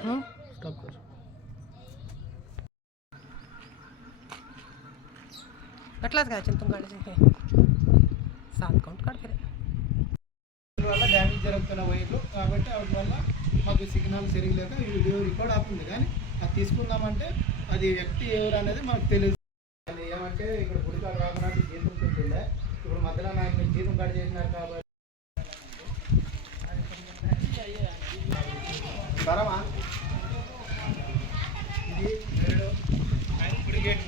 Stop कर। कटलाच घ्यायचे तुम काढायचे 7 కౌంట్ కాడ फिर వల్ల డ్యామేజ్ జరుగుతున్న వైర్లు కాబట్టి వాటి వల్ల మాకు సిగ్నల్ సరిగ్గా లేక వీడియో రికార్డ్ అవుతుంది. కానీ అది తీసుకుందామంటే అది వ్యక్తి ఎవరు అనేది మాకు తెలియదు. ఏమంటే ఇక్కడ గుడికాడ రాకుండా జీతం తింటుండే, ఇప్పుడు మధ్యలో నాకు మీరు జీతం కాడ చేసినారు కాబట్టి సరమా ఇది గుడి గేట్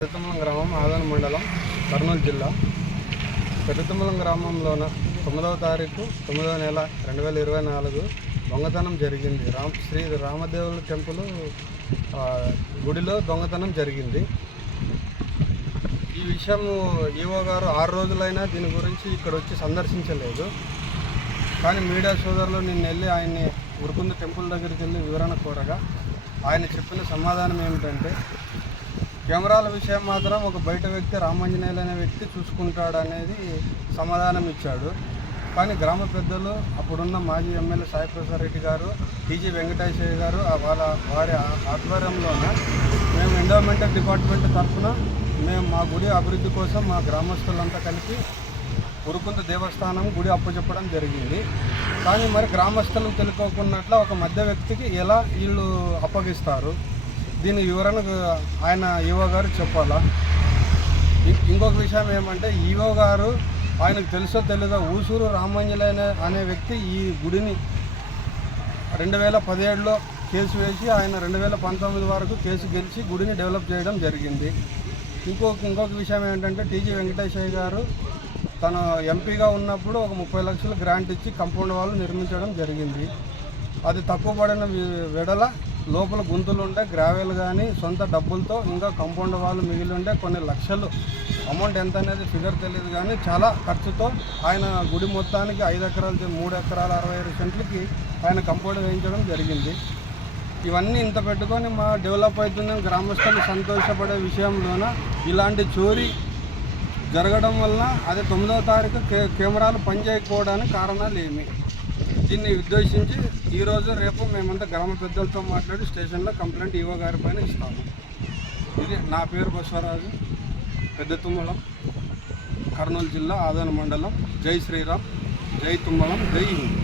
పెద్దతుమ్మలం గ్రామం ఆదన మండలం కర్నూలు జిల్లా. పెద్దతుమ్మలం గ్రామంలోన 9వ తారీఖు 9వ నెల 2024 దొంగతనం జరిగింది. శ్రీ రామదేవుల టెంపుల్ గుడిలో దొంగతనం జరిగింది. ఈ విషయం ఈవో గారు 6 రోజులైనా దీని గురించి ఇక్కడ వచ్చి సందర్శించలేదు. కానీ మీడియా సోదరులు నిన్న వెళ్ళి ఆయన్ని ఉరుకుంద టెంపుల్ దగ్గరికి వెళ్ళి వివరణ కోరగా ఆయన చెప్పిన సమాధానం ఏమిటంటే, కెమెరాల విషయం మాత్రం ఒక బయట వ్యక్తి రామాంజనేయులు అనే వ్యక్తి చూసుకుంటాడనేది సమాధానం ఇచ్చాడు. కానీ గ్రామ పెద్దలు అప్పుడున్న మాజీ ఎమ్మెల్యే సాయిప్రసాద్ రెడ్డి గారు, టీజీ వెంకటేశ్వర గారు వారి ఆధ్వర్యంలోనే మేము ఎండోమెంటల్ డిపార్ట్మెంట్ తరఫున మా గుడి అభివృద్ధి కోసం మా గ్రామస్తులంతా కలిపి ఉరుకుంద దేవస్థానం గుడి అప్పచెప్పడం జరిగింది. కానీ మరి గ్రామస్తులకు తెలుసుకోకున్నట్ల ఒక మధ్య వ్యక్తికి ఎలా వీళ్ళు అప్పగిస్తారు, దీని వివరణకు ఆయన ఈవో గారు చెప్పాలా. ఇంకొక విషయం ఏమంటే, ఈవో గారు ఆయనకు తెలుసో తెలీదో ఊసూరు రామాంజనేయులు అనే వ్యక్తి ఈ గుడిని 2017లో కేసు వేసి ఆయన 2019 వరకు కేసు గెలిచి గుడిని డెవలప్ చేయడం జరిగింది. ఇంకొక విషయం ఏంటంటే, టీజీ వెంకటేశ్వర గారు తను ఎంపీగా ఉన్నప్పుడు ఒక 30 లక్షలు గ్రాంట్ ఇచ్చి కంపౌండ్ వాళ్ళు నిర్మించడం జరిగింది. అది తక్కువ పడిన వెడల లోపల గుంతులు ఉండే గ్రావెల్ కానీ సొంత డబ్బులతో ఇంకా కాంపౌండ్ వాళ్ళు మిగిలి ఉండే కొన్ని లక్షలు అమౌంట్ ఎంత అనేది ఫిగర్ తెలియదు. కానీ చాలా ఖర్చుతో ఆయన గుడి మొత్తానికి 5 ఎకరాలు 3 ఎకరాల 65 సెంట్లకి ఆయన కాంపౌండ్ వేయించడం జరిగింది. ఇవన్నీ ఇంత పెట్టుకొని మా డెవలప్ అవుతున్న గ్రామస్తులు సంతోషపడే విషయంలోన ఇలాంటి చోరీ జరగడం వలన అది 9వ తారీఖు కెమెరాలు పనిచేయకపోవడానికి కారణాలు ఏమి? దీన్ని ఉద్దేశించి ఈరోజు రేపు మేమంతా గ్రామ పెద్దలతో మాట్లాడి స్టేషన్లో కంప్లైంట్ ఈవో గారి పైన ఇస్తాము. ఇది నా పేరు బసవరాజు, పెద్దతుమ్మలం, కర్నూలు జిల్లా ఆదన మండలం. జై శ్రీరామ్, జై తుమ్మలం, జై హింద్.